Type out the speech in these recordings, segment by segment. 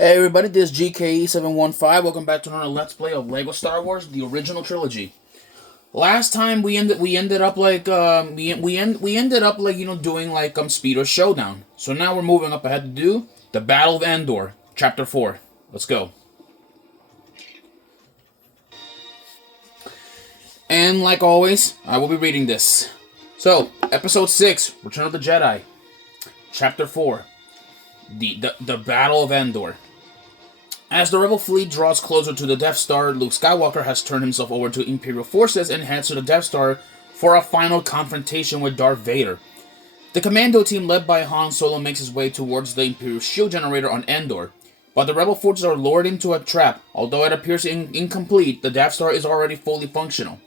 Hey everybody, this is GKE715. Welcome back to another Let's Play of Lego Star Wars: The Original Trilogy. Last time we ended up like doing like Speeder Showdown. So now we're moving up ahead to do the Battle of Endor, Chapter 4. Let's go. And like always, I will be reading this. So, Episode 6, Return of the Jedi, Chapter 4, the Battle of Endor. As the Rebel fleet draws closer to the Death Star, Luke Skywalker has turned himself over to Imperial forces and heads to the Death Star for a final confrontation with Darth Vader. The commando team led by Han Solo makes its way towards the Imperial shield generator on Endor, but the Rebel forces are lured into a trap. Although it appears incomplete, the Death Star is already fully functional,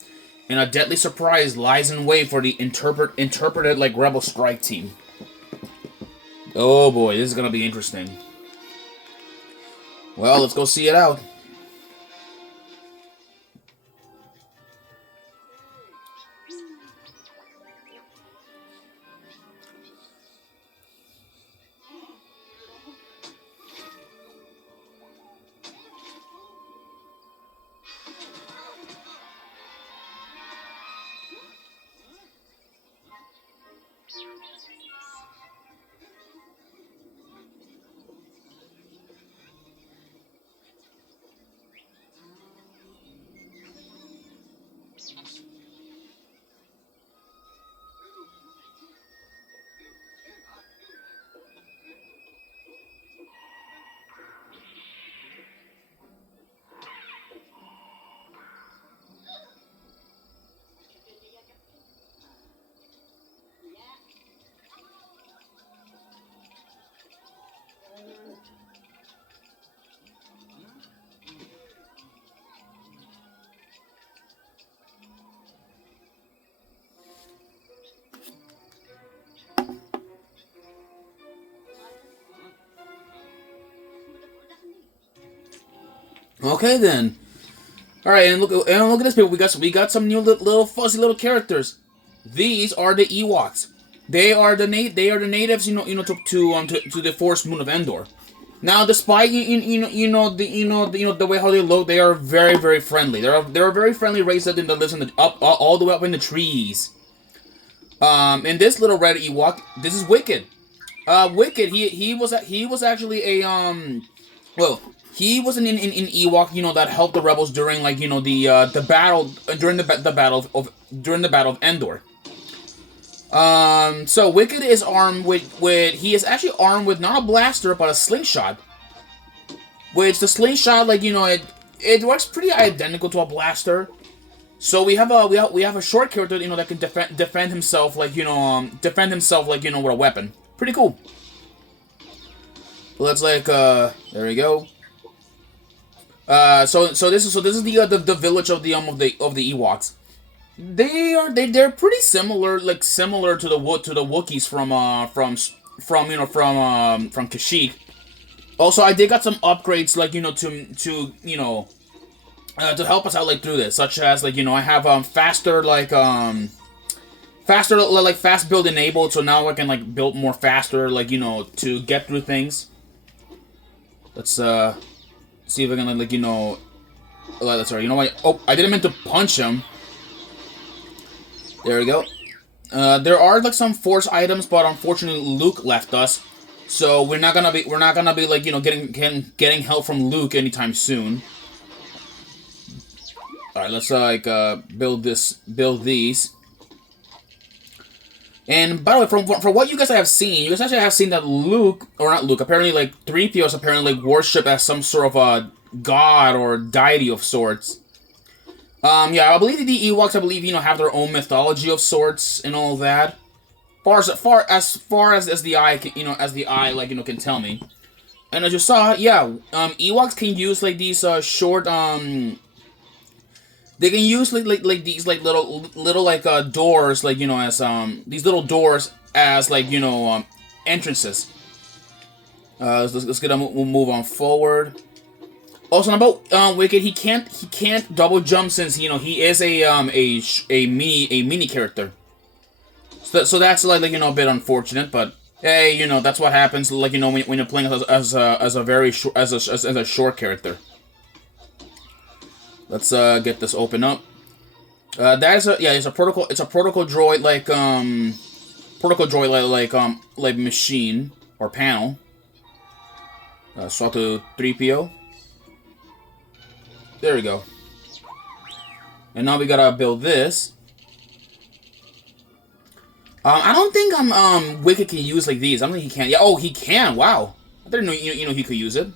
and a deadly surprise lies in wait for the interpreted like Rebel strike team. Oh boy, this is gonna be interesting. Well, let's go see it out. Okay then. All right, and look at this, people. We got some new little fuzzy little characters. These are the Ewoks. They are the natives, to the forest moon of Endor. Now, despite the way how they look, they are very, very friendly. They're a very friendly race that lives in the all the way up in the trees. And this little red Ewok, this is Wicked. Wicked, he was actually a well, he was an Ewok, that helped the rebels during the battle during the battle of Endor. So Wicked is armed with he is actually armed with not a blaster but a slingshot. Which the slingshot, it works pretty identical to a blaster. So we have a short character, that can defend himself with a weapon. Pretty cool. Let's there we go. So this is the village of the Ewoks. They're pretty similar to the Wookiees from Kashyyyk. Also, I did got some upgrades to help us out through this, such as I have faster fast build enabled, so now I can build more faster to get through things. Let's see if I can let's sorry, you know what? Oh, I didn't mean to punch him. There we go. There are some force items, but unfortunately Luke left us, so we're not gonna be getting help from Luke anytime soon. All right, let's build these. And by the way, from what you guys have seen, you guys actually have seen that Luke, or not Luke, apparently 3PO is apparently worshipped as some sort of a god or deity of sorts. Yeah, I believe the Ewoks, have their own mythology of sorts and all that. As far as the eye can tell me. And as you saw, yeah, Ewoks can use these short they can use these little doors as these little doors as entrances. Let's get a move on forward. Also, about Wicked, he can't double jump since he is a mini character. So that's a bit unfortunate, but Hey, you know that's what happens. Like when you're playing as a very short as a short character. Let's get this open up. That is a yeah. It's a protocol. It's a protocol droid like machine or panel. Swap to 3PO. There we go. And now we gotta build this. I don't think Wicked can use like these. I don't think he can. Yeah. Oh, he can. Wow. I didn't know he could use it.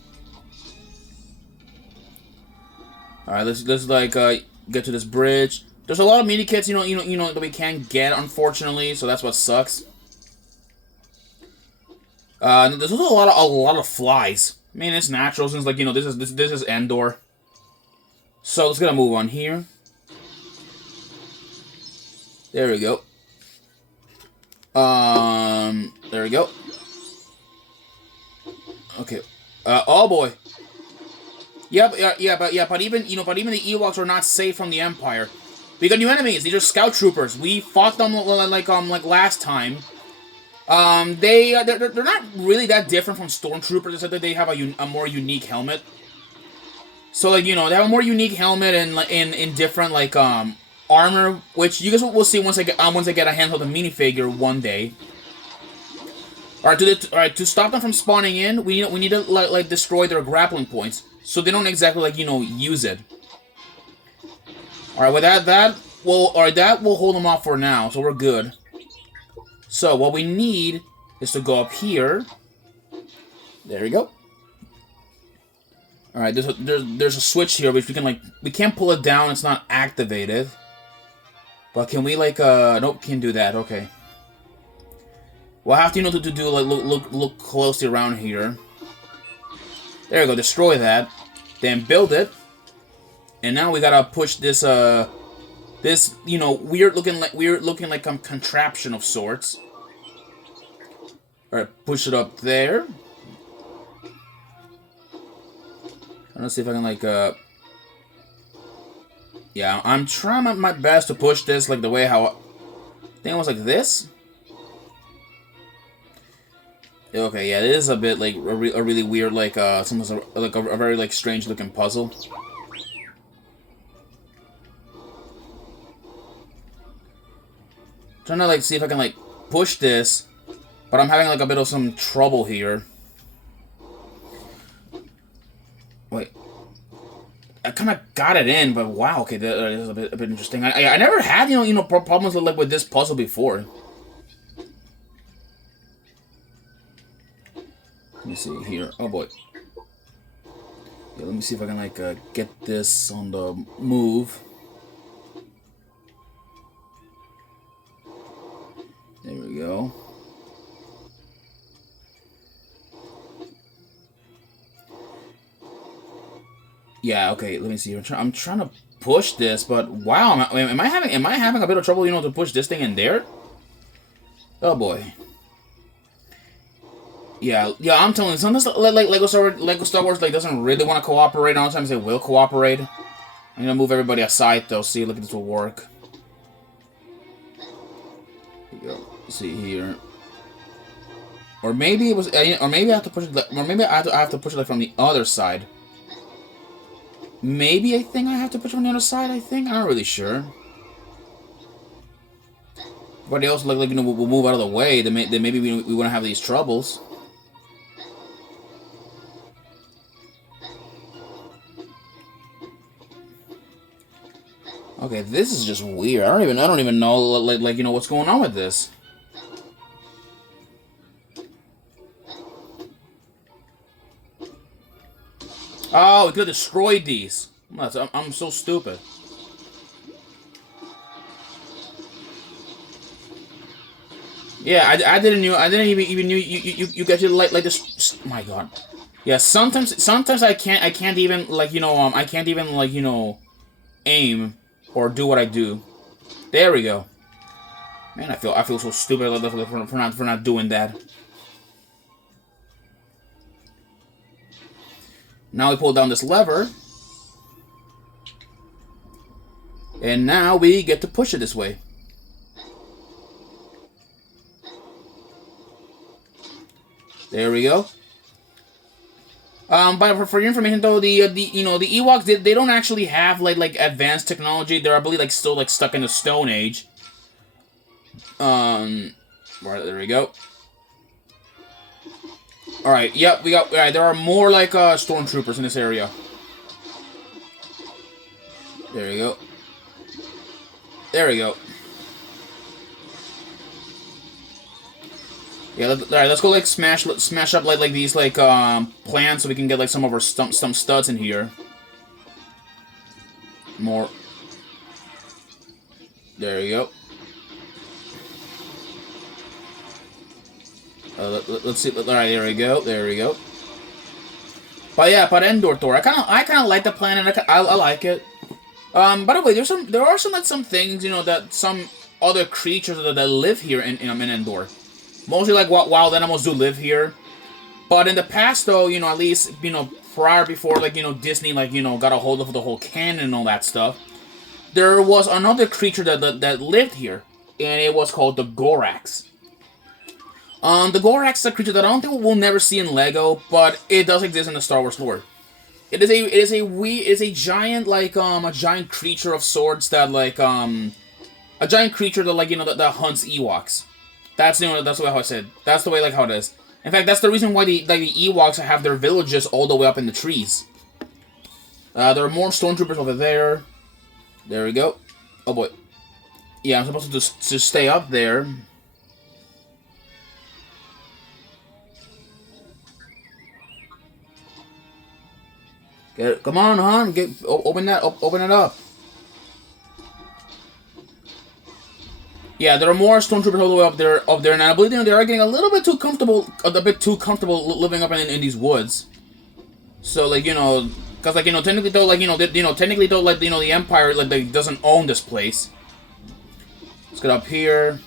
All right. Let's like get to this bridge. There's a lot of mini kits that we can't get, unfortunately. So that's what sucks. There's also a lot of flies. I mean, it's natural since like this is Endor. So let's gonna move on here. There we go. There we go. Okay. Oh boy. Yeah, but even the Ewoks are not safe from the Empire. We got new enemies. These are scout troopers. We fought them like last time. They're not really that different from stormtroopers, except that they have a more unique helmet. So like they have a more unique helmet and in different like armor, which you guys will see once I get a handheld of minifigure one day. All right, to stop them from spawning in, we need to like destroy their grappling points, so they don't exactly like use it. All right, with that will hold them off for now, so we're good. So what we need is to go up here. There we go. All right, there's a switch here which we can't pull it down. It's not activated. But can we like nope, can't do that. Okay. We'll have to to do like look closely around here. There we go. Destroy that, then build it, and now we gotta push this this weird looking like contraption of sorts. All right, push it up there. Let's see if I can like yeah, I'm trying my best to push this like the way how I think it was like this. Okay, yeah, it is a bit like a really weird like sometimes like a very like strange looking puzzle. Trying to like see if I can like push this, but I'm having like a bit of some trouble here. Wait. I kind of got it in, but wow, okay, that is a bit interesting. I never had problems with this puzzle before. Let me see here. Oh boy. Yeah, let me see if I can like get this on the move. There we go. Yeah, okay, let me see. I'm trying to push this, but wow, am I having a bit of trouble, to push this thing in there? Oh boy. Yeah, I'm telling you, sometimes like Lego Star Wars like doesn't really want to cooperate. And other times they will cooperate. I'm gonna move everybody aside though. See, look, this will work. Here we go. See here. Or maybe it was, or maybe I have to push it, or maybe I have to push it like from the other side. Maybe I think I have to push it from the other side. I'm not really sure. Everybody else will move out of the way. Then maybe we wouldn't have these troubles. Okay, this is just weird. I don't even know what's going on with this. Oh, we could have destroyed these. I'm so stupid. Yeah, I didn't even knew you get to like this. My God. Yeah, sometimes I can't even I can't even aim or do what I do. There we go. Man, I feel so stupid for not doing that. Now we pull down this lever. And now we get to push it this way. There we go. But for your information though, the Ewoks they don't actually have like advanced technology. They're I believe like still like stuck in the Stone Age. Right, there we go. All right, yep, we got. All right, there are more like stormtroopers in this area. There we go. There we go. Yeah, all right. Let's go like smash up like these like plants so we can get like some of our some studs in here. More. There you go. Let's see. All right, there we go. There we go. But yeah, but Endor Thor. I kind of like the planet. I like it. By the way, there are some things that some other creatures that live here in Endor. Mostly like wild animals do live here. But in the past, though, at least prior before like Disney like got a hold of the whole canon and all that stuff, there was another creature that lived here, and it was called the Gorax. The Gorax is a creature that I don't think we'll never see in Lego, but it does exist in the Star Wars lore. It is a giant like a giant creature of sorts that like a giant creature that like that hunts Ewoks. That's that's the way how I said. That's the way like how it is. In fact, that's the reason why the Ewoks have their villages all the way up in the trees. There are more stormtroopers over there. There we go. Oh boy. Yeah, I'm supposed to just stay up there. Get it. Come on, hon. Open it up. Yeah, there are more stormtroopers all the way up there, and I believe they are getting a bit too comfortable living up in these woods. So like because like technically though like the Empire like they doesn't own this place. Let's get up here.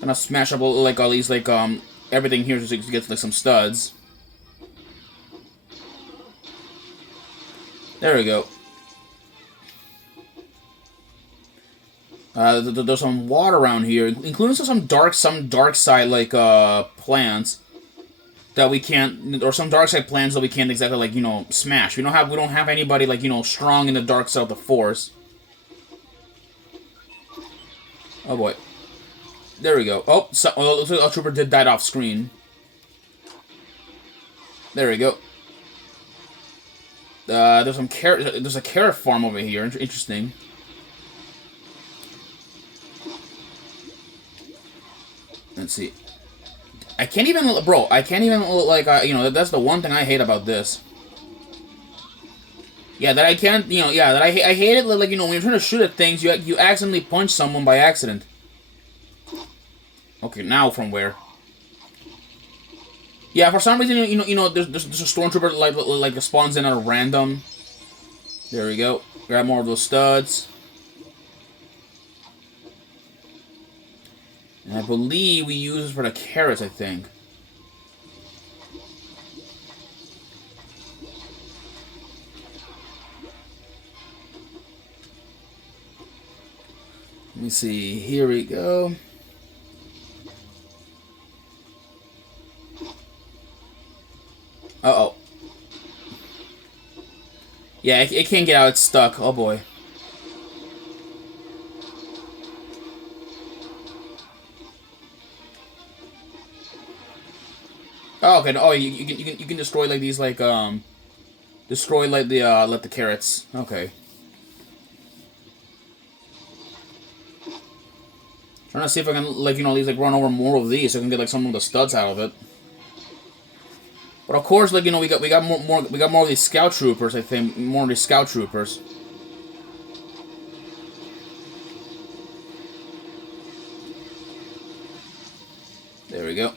Gonna smash up like all these like everything here just to get like some studs. There we go. There's some water around here, including some dark side like plants that we can't, or some dark side plants that we can't exactly like smash. We don't have anybody like strong in the dark side of the Force. Oh boy, there we go. Oh, looks like a trooper did die off screen. There we go. There's a carrot farm over here. Interesting. Let's see. I can't even like that's the one thing I hate about this. Yeah, that I can't that I hate it like when you're trying to shoot at things you accidentally punch someone by accident. Okay, now from where? Yeah, for some reason there's a stormtrooper like spawns in at a random. There we go. Grab more of those studs. And I believe we use this for the carrots, I think. Let me see. Here we go. Uh-oh. Yeah, it can't get out. It's stuck. Oh, boy. Oh, okay. Oh, you can destroy like these destroy like the carrots. Okay. Trying to see if I can like at least like run over more of these so I can get like some of the studs out of it. But of course, like we got more of these scout troopers. I think more of these scout troopers. There we go.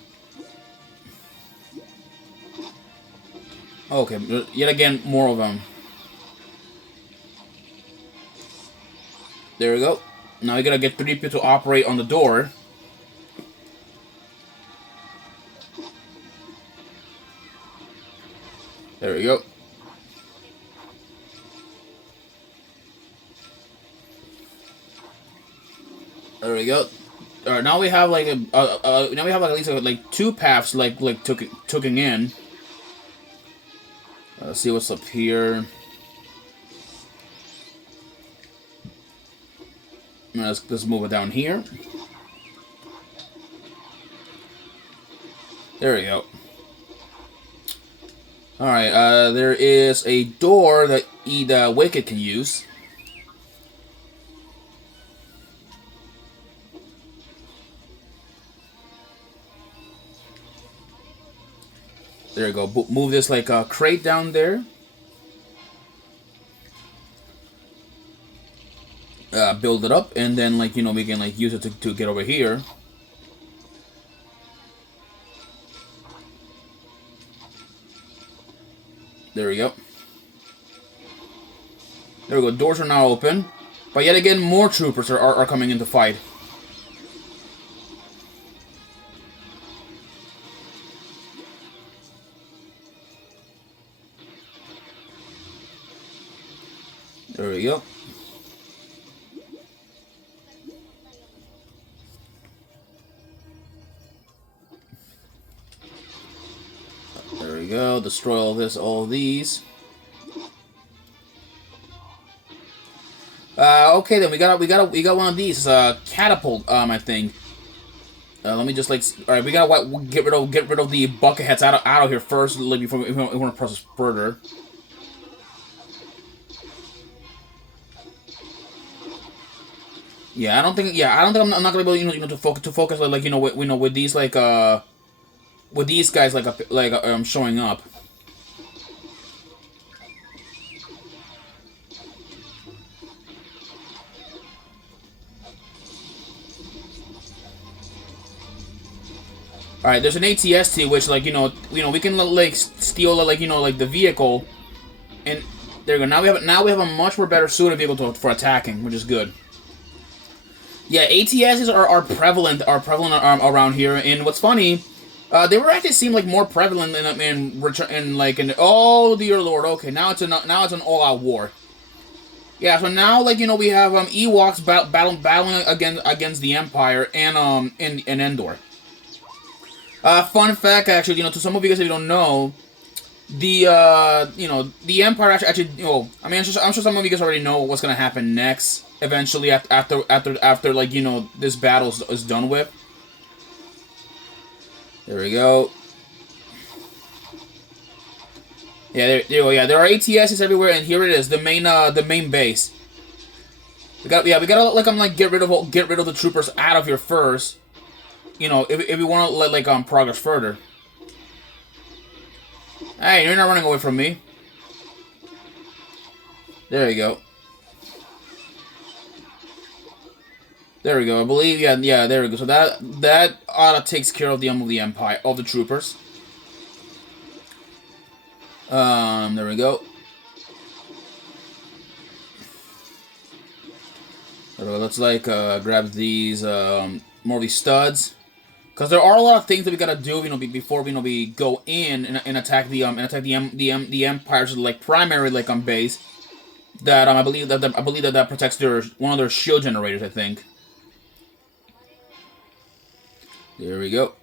Okay, yet again, more of them. There we go. Now we gotta get 3 people to operate on the door. There we go. There we go. now we have like now we have like at least like 2 paths like taking in. Let's see what's up here. Let's move it down here. There we go. Alright, there is a door that the Wicked can use. There you go. Move this like a crate down there. Build it up, and then like we can like use it to get over here. There we go. There we go. Doors are now open, but yet again more troopers are coming in to fight. There we go. There we go. Destroy all these. Okay, then we got one of these. It's a catapult. I think. Let me just like. All right, we gotta get rid of the bucket heads out of here first, like before we want to process further. Yeah, I don't think I'm not gonna be able to focus like with these like with these guys like showing up. All right, there's an ATST which like we can like steal like like the vehicle, and there we go. Now we have a much more better suited vehicle for attacking, which is good. Yeah, ATSs are prevalent around here, and what's funny, they were actually seem like more prevalent in oh dear lord. Okay, now it's an all-out war. Yeah, so now like we have Ewoks battling against the Empire and in Endor. Fun fact, actually, to some of you guys if you don't know, the the Empire actually I mean I'm sure some of you guys already know what's gonna happen next. Eventually, after like this battle is done with. There we go. Yeah, there are ATSs everywhere, and here it is, the main base. We gotta like get rid of the troopers out of here first. If we want to let like progress further. Hey, you're not running away from me. There you go. There we go. I believe, yeah, there we go. So that auto takes care of the Empire, of the troopers. There we go. There we go. Let's like grab these more of these studs, because there are a lot of things that we gotta do, before we go in and attack the the Empire's like primary like base. That I believe that protects one of their shield generators, I think. There we go.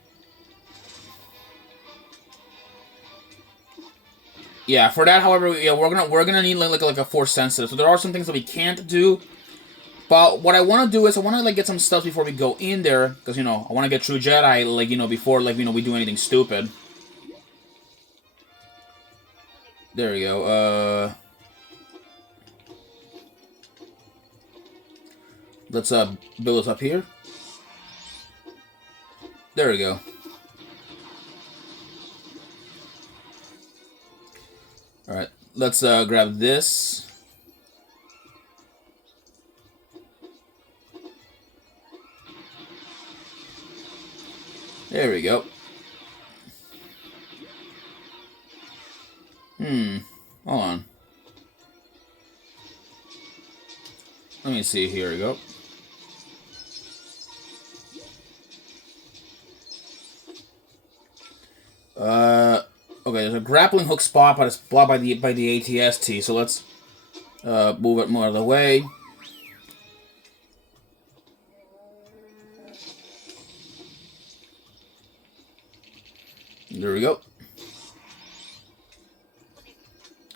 Yeah, for that, however, yeah, we're gonna need like a force sensitive. So there are some things that we can't do. But what I want to do is I want to like get some stuff before we go in there, because I want to get true Jedi like before like we do anything stupid. There we go. Let's build this up here. There we go. Alright, let's grab this. There we go. Hold on. Let me see, here we go. Okay, there's a grappling hook spot, but it's blocked by the ATST. So let's move it more out of the way. There we go.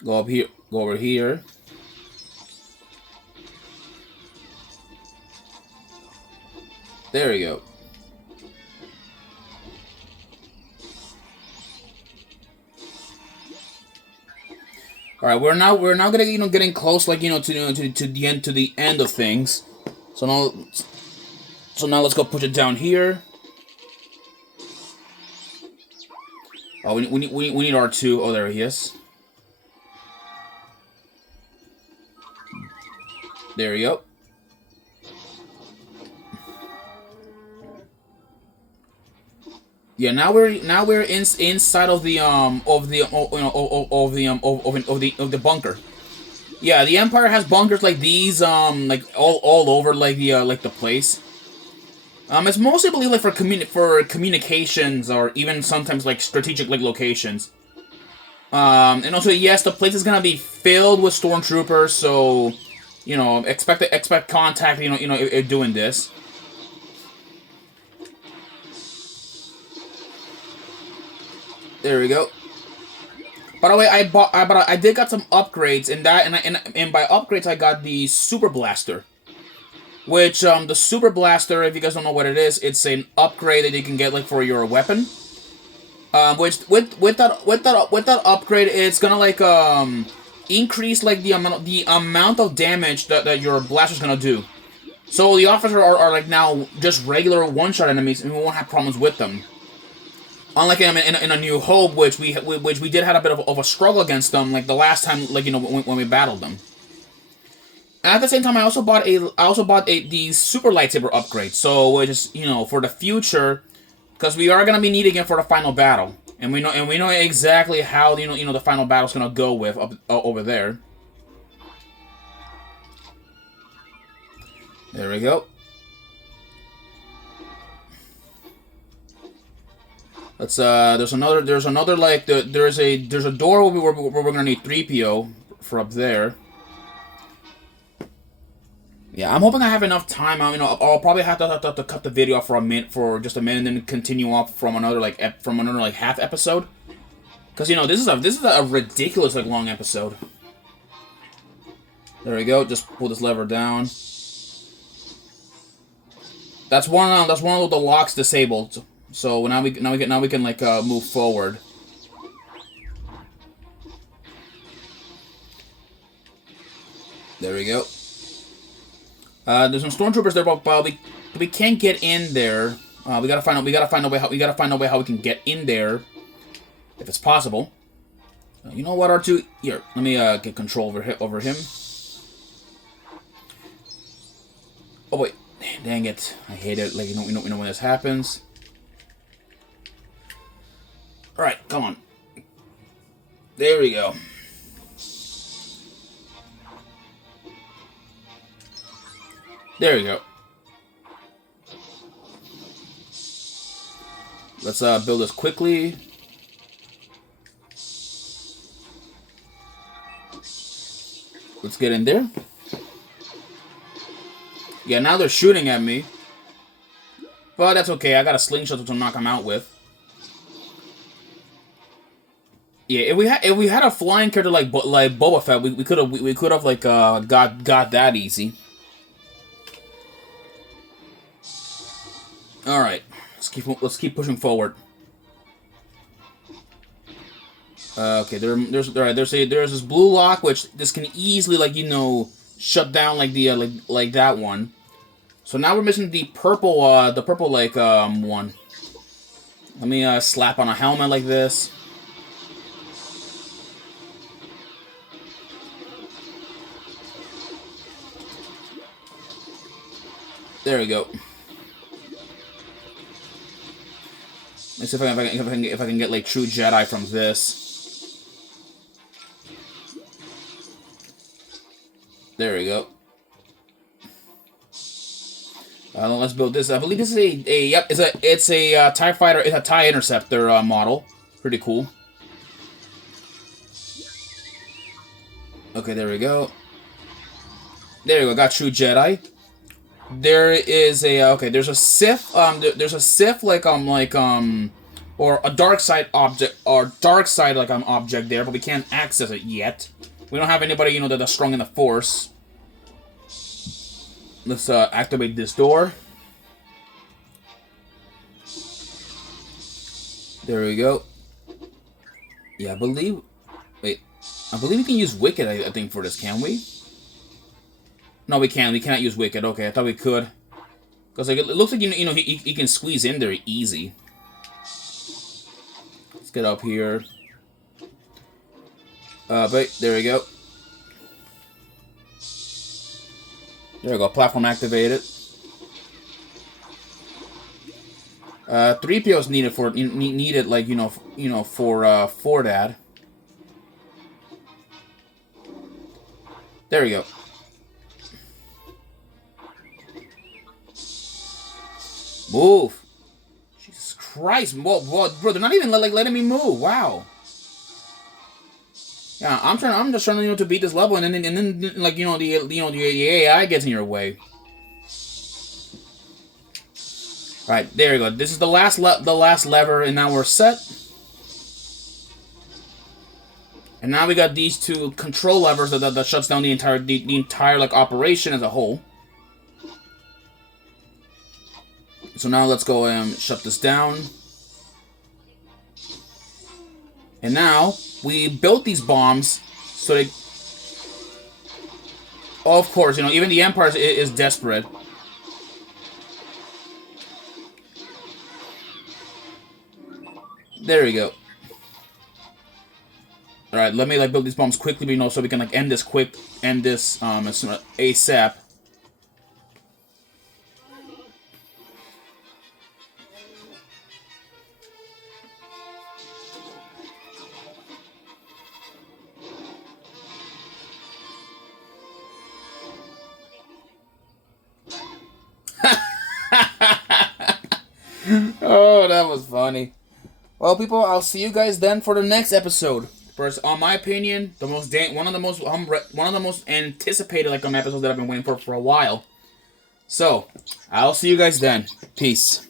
Go up here. Go over here. There we go. All right, we're now gonna getting close, like to the end of things. So now let's go push it down here. Oh, we need R2. Oh, there he is. There we go. Yeah, now we're inside of the bunker. Yeah, the Empire has bunkers like these like all over like the place. It's mostly believed like for communications or even sometimes like strategic like locations. And also yes, the place is gonna be filled with stormtroopers, so expect contact. If doing this. There we go. By the way, I did got some upgrades in that, and by upgrades I got the Super Blaster, which the Super Blaster, if you guys don't know what it is, it's an upgrade that you can get like for your weapon. Which with that upgrade, it's gonna like increase like the amount of damage that your blaster's gonna do. So the officers are like now just regular one-shot enemies, and we won't have problems with them. Unlike in a New Hope, which we did have a bit of a struggle against them, like the last time, like when we battled them. And at the same time, I also bought the super lightsaber upgrade, so which is for the future, because we are gonna be needing it for the final battle, and we know exactly how the final battle's gonna go with over there. There we go. Let's there's another like there's a door where we're gonna need 3PO for up there. Yeah, I'm hoping I have enough time. I'll probably have to cut the video off for just a minute, and then continue off from another half episode. Cause this is a ridiculous like long episode. There we go. Just pull this lever down. That's one of the locks disabled. So now we can like move forward. There we go. There's some stormtroopers there, but we can't get in there. We gotta find a way how we can get in there, if it's possible. You know what, R2? Here, let me get control over him. Oh wait, dang it! I hate it. Like we know when this happens. All right, come on. There we go. There we go. Let's build this quickly. Let's get in there. Yeah, now they're shooting at me. But that's okay. I got a slingshot to knock them out with. Yeah, if we had a flying character like Boba Fett, we could have like got that easy. All right, let's keep pushing forward. Okay, there's this blue lock which this can easily shut down like the like that one. So now we're missing the purple like one. Let me slap on a helmet like this. There we go. Let's see if I can get like true Jedi from this. There we go. Let's build this. I believe this is it's a TIE fighter. It's a TIE Interceptor model. Pretty cool. Okay, there we go. There we go. Got true Jedi. There is a there's a Sith like or a dark side object, or dark side like an object there, but we can't access it yet. We don't have anybody, you know, that's strong in the Force. Let's activate this door. There we go. Yeah, I believe we can use Wicked, I think, for this, can we? No, we can't. We cannot use Wicked. Okay, I thought we could. Because like, it looks like, you know, he can squeeze in there easy. Let's get up here. But there we go. There we go. Platform activated. 3PO's needed for like, you know, for that. There we go. Move. Jesus Christ. What, bro, they're not even like letting me move. Wow. Yeah, I'm just trying to, you know, to beat this level, and then like, you know, the AI gets in your way. All right, there you go. This is the last lever, and now we're set. And now we got these two control levers that shuts down the entire like operation as a whole. So now let's go and shut this down. And now we built these bombs so they. Oh, of course, you know, even the Empire is desperate. There we go. All right, let me like build these bombs quickly, you know, so we can like end this ASAP. Oh, that was funny. Well, people, I'll see you guys then for the next episode. First, on my opinion, one of the most anticipated like episodes that I've been waiting for a while. So, I'll see you guys then. Peace.